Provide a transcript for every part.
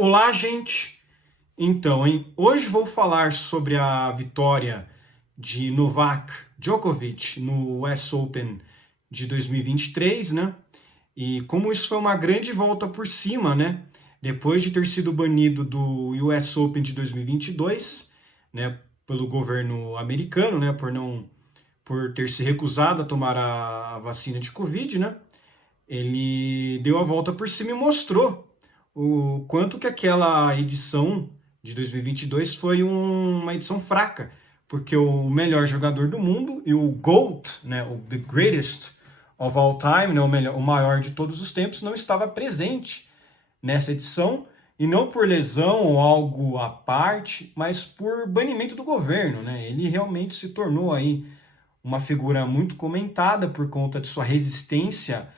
Olá, gente! Então, hein? Hoje vou falar sobre a vitória de Novak Djokovic no US Open de 2023, né? E como isso foi uma grande volta por cima, né? Depois de ter sido banido do US Open de 2022, né? Pelo governo americano, né? Por ter se recusado a tomar a vacina de Covid, né? Ele deu a volta por cima e mostrou o quanto que aquela edição de 2022 foi uma edição fraca, porque o melhor jogador do mundo e o GOAT, né, o The Greatest of All Time, né, o maior de todos os tempos, não estava presente nessa edição, e não por lesão ou algo à parte, mas por banimento do governo, né? Ele realmente se tornou aí uma figura muito comentada por conta de sua resistência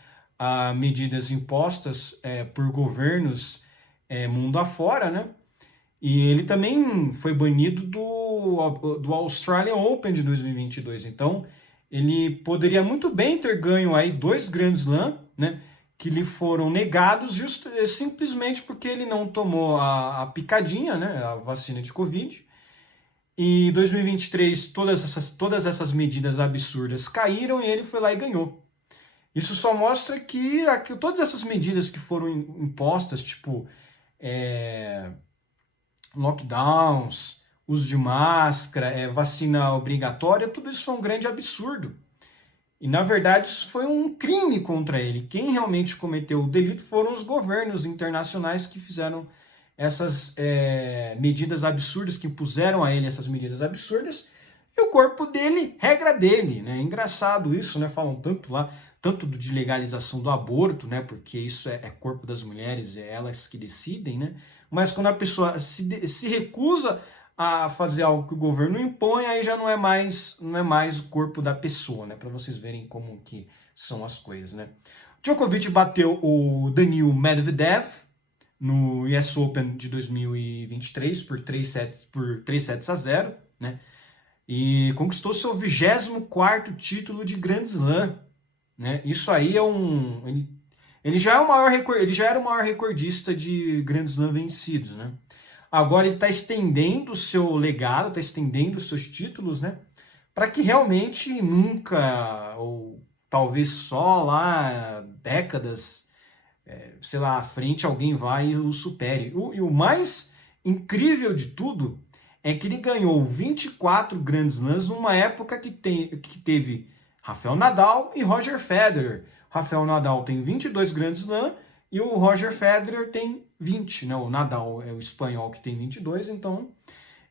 a medidas impostas por governos mundo afora, né? E ele também foi banido do Australian Open de 2022. Então, ele poderia muito bem ter ganho aí dois Grand Slam, né? Que lhe foram negados simplesmente porque ele não tomou a picadinha, né? A vacina de Covid. E em 2023, todas essas medidas absurdas caíram e ele foi lá e ganhou. Isso só mostra que todas essas medidas que foram impostas, tipo é, lockdowns, uso de máscara, vacina obrigatória, tudo isso foi um grande absurdo. E, na verdade, isso foi um crime contra ele. Quem realmente cometeu o delito foram os governos internacionais que fizeram essas medidas absurdas, que impuseram a ele essas medidas absurdas, e o corpo dele, regra dele, né? Engraçado isso, né? Falam tanto lá, tanto de legalização do aborto, né? Porque isso é corpo das mulheres, é elas que decidem, né? Mas quando a pessoa se recusa a fazer algo que o governo impõe, aí já não é mais o corpo da pessoa, né? Para vocês verem como que são as coisas, né? Djokovic bateu o Daniil Medvedev no US Open de 2023 por 3 sets a 0, né? E conquistou seu 24º título de Grand Slam, né? Isso aí é um ele já é o maior ele já era o maior recordista de Grand Slam vencidos, né? Agora ele está estendendo o seu legado, está estendendo os seus títulos, né? Para que realmente nunca, ou talvez só lá décadas, sei lá, à frente alguém vai e o supere. E o mais incrível de tudo é que ele ganhou 24 Grand Slams numa época que teve Rafael Nadal e Roger Federer. Rafael Nadal tem 22 Grand Slams e o Roger Federer tem 20, né? O Nadal é o espanhol que tem 22, então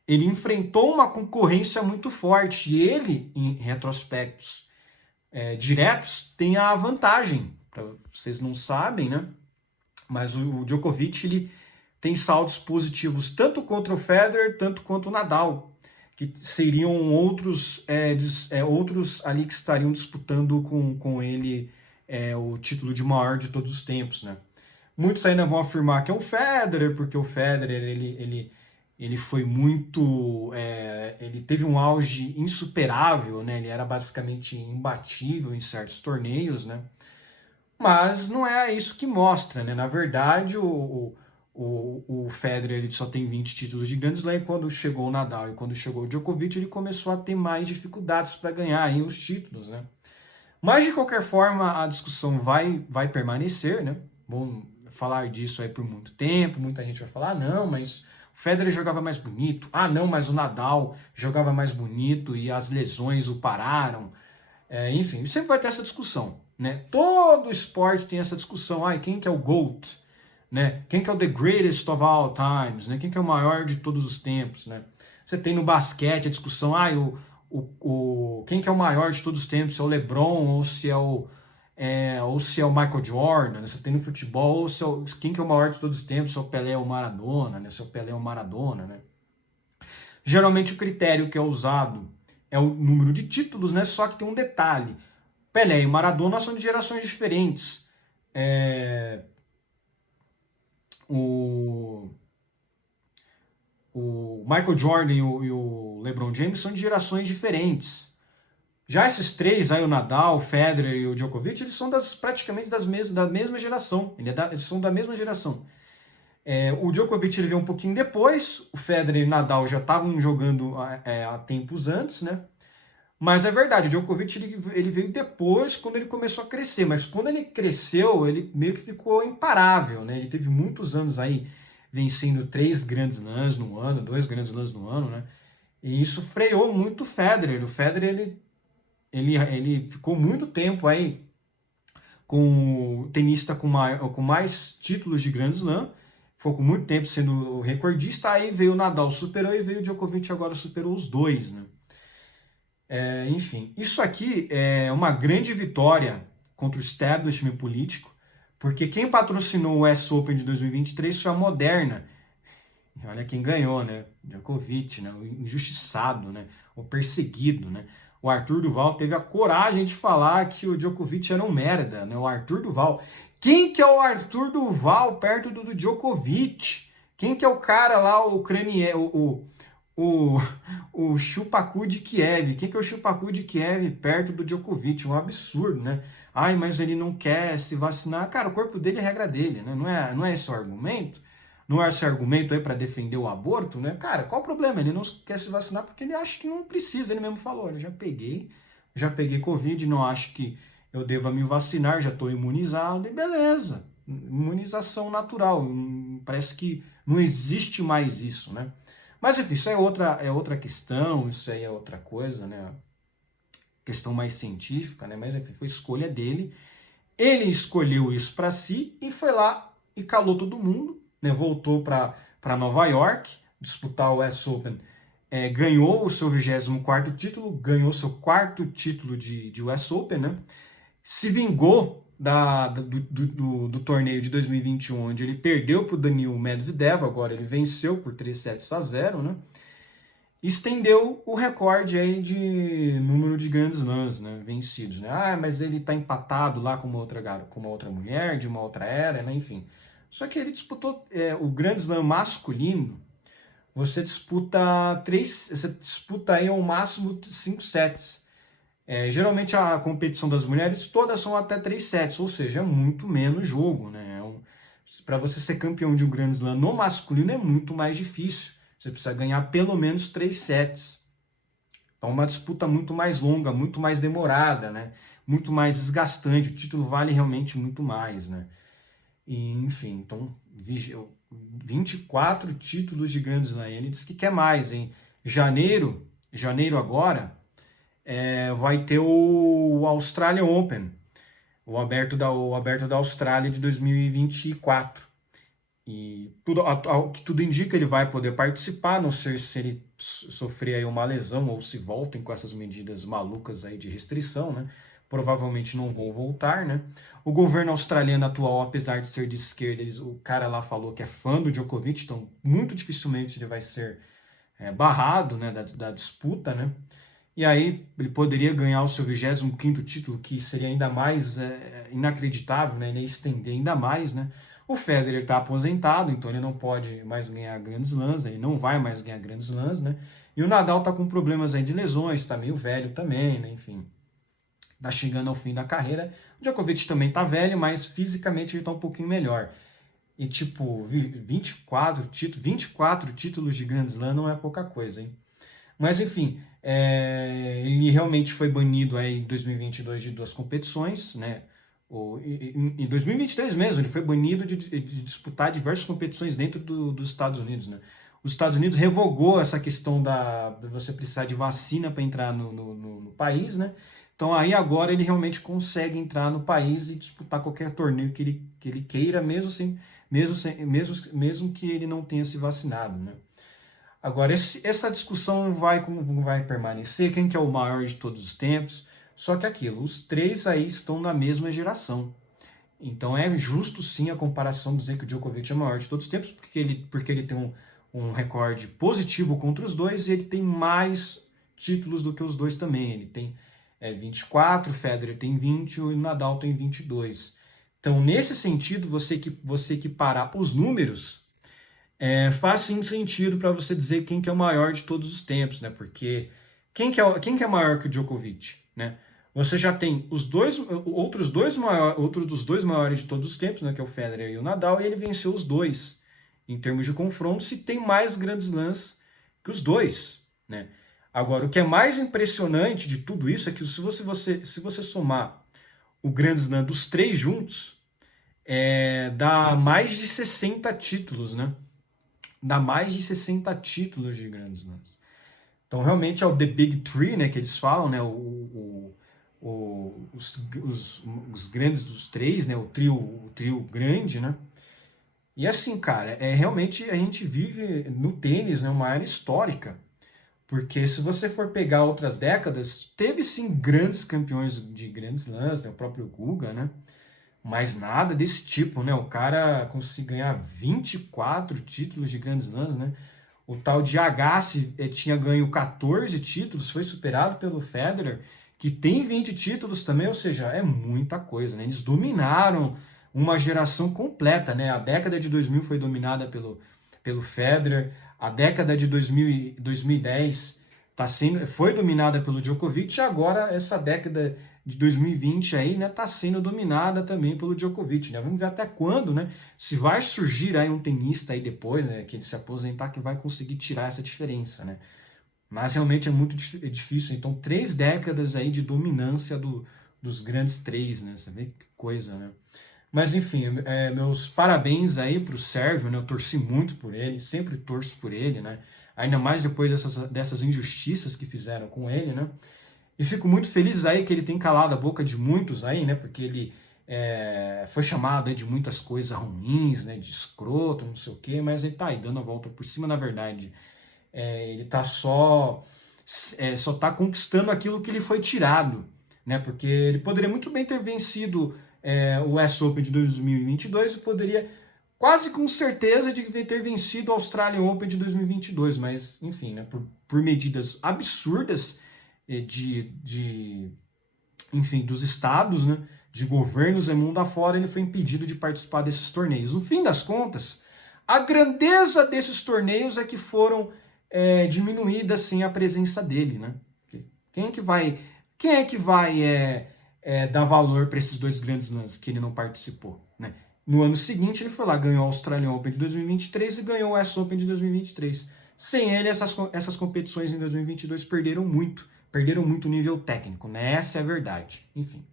ele enfrentou uma concorrência muito forte. E ele, em retrospectos diretos, tem a vantagem. Pra, vocês não sabem, né? Mas o Djokovic ele tem saldos positivos tanto contra o Federer, tanto quanto o Nadal, que seriam outros ali que estariam disputando com ele o título de maior de todos os tempos, né? Muitos ainda vão afirmar que é o Federer, porque o Federer ele foi muito. Ele teve um auge insuperável, né? Ele era basicamente imbatível em certos torneios, né? Mas não é isso que mostra, né? Na verdade, o Federer ele só tem 20 títulos de Grand Slam, e quando chegou o Nadal e quando chegou o Djokovic, ele começou a ter mais dificuldades para ganhar aí os títulos, né? Mas, de qualquer forma, a discussão vai permanecer, né? Vamos falar disso aí por muito tempo, muita gente vai falar, ah, não, mas o Federer jogava mais bonito, ah, não, mas o Nadal jogava mais bonito e as lesões o pararam. Enfim, sempre vai ter essa discussão, né? Todo esporte tem essa discussão, ah, quem que é o GOAT, né? Quem que é o the greatest of all times, né? Quem que é o maior de todos os tempos, né? Você tem no basquete a discussão, ah, quem que é o maior de todos os tempos, se é o LeBron ou se é o Michael Jordan, né? Você tem no futebol, quem que é o maior de todos os tempos, se é o Pelé ou o Maradona, né? Se é o Pelé ou o Maradona, né? Geralmente o critério que é usado é o número de títulos, né? Só que tem um detalhe. Pelé e Maradona são de gerações diferentes. O Michael Jordan e o LeBron James são de gerações diferentes. Já esses três, aí o Nadal, o Federer e o Djokovic, eles são praticamente da mesma geração. Eles são da mesma geração. O Djokovic ele veio um pouquinho depois, o Federer e o Nadal já estavam jogando há tempos antes, né? Mas é verdade, o Djokovic ele veio depois, quando ele começou a crescer, mas quando ele cresceu, ele meio que ficou imparável, né? Ele teve muitos anos aí vencendo 3 Grand Slams no ano, 2 Grand Slams no ano, né? E isso freou muito o Federer. O Federer ele ficou muito tempo aí com o tenista com mais títulos de Grand Slam, ficou com muito tempo sendo o recordista, aí veio o Nadal, superou, e veio o Djokovic, agora superou os dois, né? Enfim, isso aqui é uma grande vitória contra o establishment político, porque quem patrocinou o US Open de 2023 foi a Moderna. Olha quem ganhou, né? Djokovic, né? O injustiçado, né? O perseguido, né? O Arthur Duval teve a coragem de falar que o Djokovic era um merda, né? O Arthur Duval. Quem que é o Arthur Duval perto do Djokovic? Quem que é o cara lá, o ucraniano, o, o Chupacu de Kiev? Quem que é o Chupacu de Kiev perto do Djokovic? Um absurdo, né? Ai, mas ele não quer se vacinar. Cara, o corpo dele é regra dele, né? Não é esse o argumento? Não é esse argumento aí para defender o aborto, né? Cara, qual o problema? Ele não quer se vacinar porque ele acha que não precisa. Ele mesmo falou: olha, já peguei Covid, não acho que eu deva me vacinar, já estou imunizado, e beleza. Imunização natural. Parece que não existe mais isso, né? Mas enfim, isso é outra questão, isso aí é outra coisa, né? Questão mais científica, né? Mas enfim, foi escolha dele. Ele escolheu isso para si e foi lá e calou todo mundo, né? Voltou para Nova York disputar o US Open, ganhou o seu 24º título, ganhou seu quarto título de US Open, né? Se vingou do torneio de 2021, onde ele perdeu para o Daniil Medvedev, agora ele venceu por 3-7-0, né? Estendeu o recorde aí de número de Grand Slams, né, vencidos, né? Ah, mas ele tá empatado lá com uma outra mulher, de uma outra era, né? Enfim. Só que ele disputou o Grand Slam masculino, você disputa aí ao máximo 5 sets. Geralmente a competição das mulheres todas são até 3 sets, ou seja, é muito menos jogo, né? Para você ser campeão de um Grand Slam no masculino é muito mais difícil. Você precisa ganhar pelo menos 3 sets. Então, uma disputa muito mais longa, muito mais demorada, né? Muito mais desgastante. O título vale realmente muito mais, né? E, enfim, então, 24 títulos de Grand Slam. Ele disse que quer mais, hein? Janeiro agora, vai ter o Australian Open, o aberto da Austrália de 2024. E ao que tudo indica, ele vai poder participar, a não sei se ele sofrer aí uma lesão ou se voltem com essas medidas malucas aí de restrição, né? Provavelmente não vão voltar, né? O governo australiano atual, apesar de ser de esquerda, o cara lá falou que é fã do Djokovic, então muito dificilmente ele vai ser barrado, né, da disputa, né? E aí ele poderia ganhar o seu 25º título, que seria ainda mais inacreditável, né? Ele ia estender ainda mais, né? O Federer está aposentado, então ele não pode mais ganhar Grand Slams, ele não vai mais ganhar Grand Slams, né? E o Nadal está com problemas aí de lesões, está meio velho também, né? Enfim, está chegando ao fim da carreira. O Djokovic também está velho, mas fisicamente ele está um pouquinho melhor. E tipo, 24 títulos de Grand Slam não é pouca coisa, hein? Mas enfim, ele realmente foi banido aí em 2022 de 2 competições, né? Em 2023 mesmo, ele foi banido de disputar diversas competições dentro dos Estados Unidos, né? Os Estados Unidos revogou essa questão de você precisar de vacina para entrar no país, né? Então aí agora ele realmente consegue entrar no país e disputar qualquer torneio que ele queira, mesmo que ele não tenha se vacinado, né? Agora, essa discussão vai permanecer, quem que é o maior de todos os tempos, só que aquilo, os três aí estão na mesma geração. Então é justo sim a comparação dizer que o Djokovic é o maior de todos os tempos, porque ele tem um recorde positivo contra os dois e ele tem mais títulos do que os dois também. Ele tem 24, o Federer tem 20 e o Nadal tem 22. Então, nesse sentido, você equiparar os números faz sim sentido para você dizer quem que é o maior de todos os tempos, né? Porque quem que é maior que o Djokovic, né? Você já tem outros dos dois maiores de todos os tempos, né? Que é o Federer e o Nadal, e ele venceu os dois. em termos de confrontos, e tem mais Grand Slams que os dois, né? Agora, o que é mais impressionante de tudo isso é que se você somar o Grand Slam dos três juntos, dá mais de 60 títulos, né? Dá mais de 60 títulos de Grand Slams. Então, realmente é o The Big Three, né, que eles falam, né, os grandes dos três, né, o trio grande, né. E assim, cara, realmente a gente vive no tênis, né, uma era histórica, porque se você for pegar outras décadas, teve sim grandes campeões de Grand Slams, né, o próprio Guga, né, mas nada desse tipo, né, o cara conseguiu ganhar 24 títulos de Grand Slams, né. O tal de Agassi tinha ganho 14 títulos, foi superado pelo Federer, que tem 20 títulos também, ou seja, é muita coisa, né? Eles dominaram uma geração completa, né? A década de 2000 foi dominada pelo Federer, a década de 2010 foi dominada pelo Djokovic, e agora essa década de 2020 aí, né, tá sendo dominada também pelo Djokovic, né? Vamos ver até quando, né? Se vai surgir aí um tenista aí depois, né, que ele se aposentar, que vai conseguir tirar essa diferença, né? Mas realmente é muito difícil. Então, 3 décadas aí de dominância dos grandes três, né? Você vê que coisa, né? Mas enfim, meus parabéns aí pro Sérvio, né? Eu torci muito por ele, sempre torço por ele, né? Ainda mais depois dessas injustiças que fizeram com ele, né? E fico muito feliz aí que ele tem calado a boca de muitos aí, né? Porque ele foi chamado aí de muitas coisas ruins, né? De escroto, não sei o quê, mas ele tá aí dando a volta por cima, na verdade. Ele tá só tá conquistando aquilo que ele foi tirado, né? Porque ele poderia muito bem ter vencido o US Open de 2022 e poderia quase com certeza de ter vencido o Australian Open de 2022, mas enfim, né? Por medidas absurdas enfim, dos estados, né, de governos e mundo afora, ele foi impedido de participar desses torneios. No fim das contas, a grandeza desses torneios é que foram diminuídas sem a presença dele, né? Quem é que vai dar valor para esses dois grandes lances que ele não participou, né? No ano seguinte, ele foi lá, ganhou o Australian Open de 2023 e ganhou o US Open de 2023. Sem ele, essas competições em 2022 perderam muito nível técnico, né? Essa é a verdade. Enfim.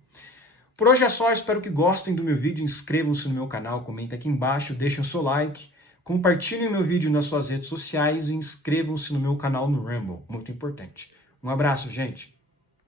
Por hoje é só, espero que gostem do meu vídeo, inscrevam-se no meu canal, comentem aqui embaixo, deixem o seu like, compartilhem o meu vídeo nas suas redes sociais e inscrevam-se no meu canal no Rumble, muito importante. Um abraço, gente!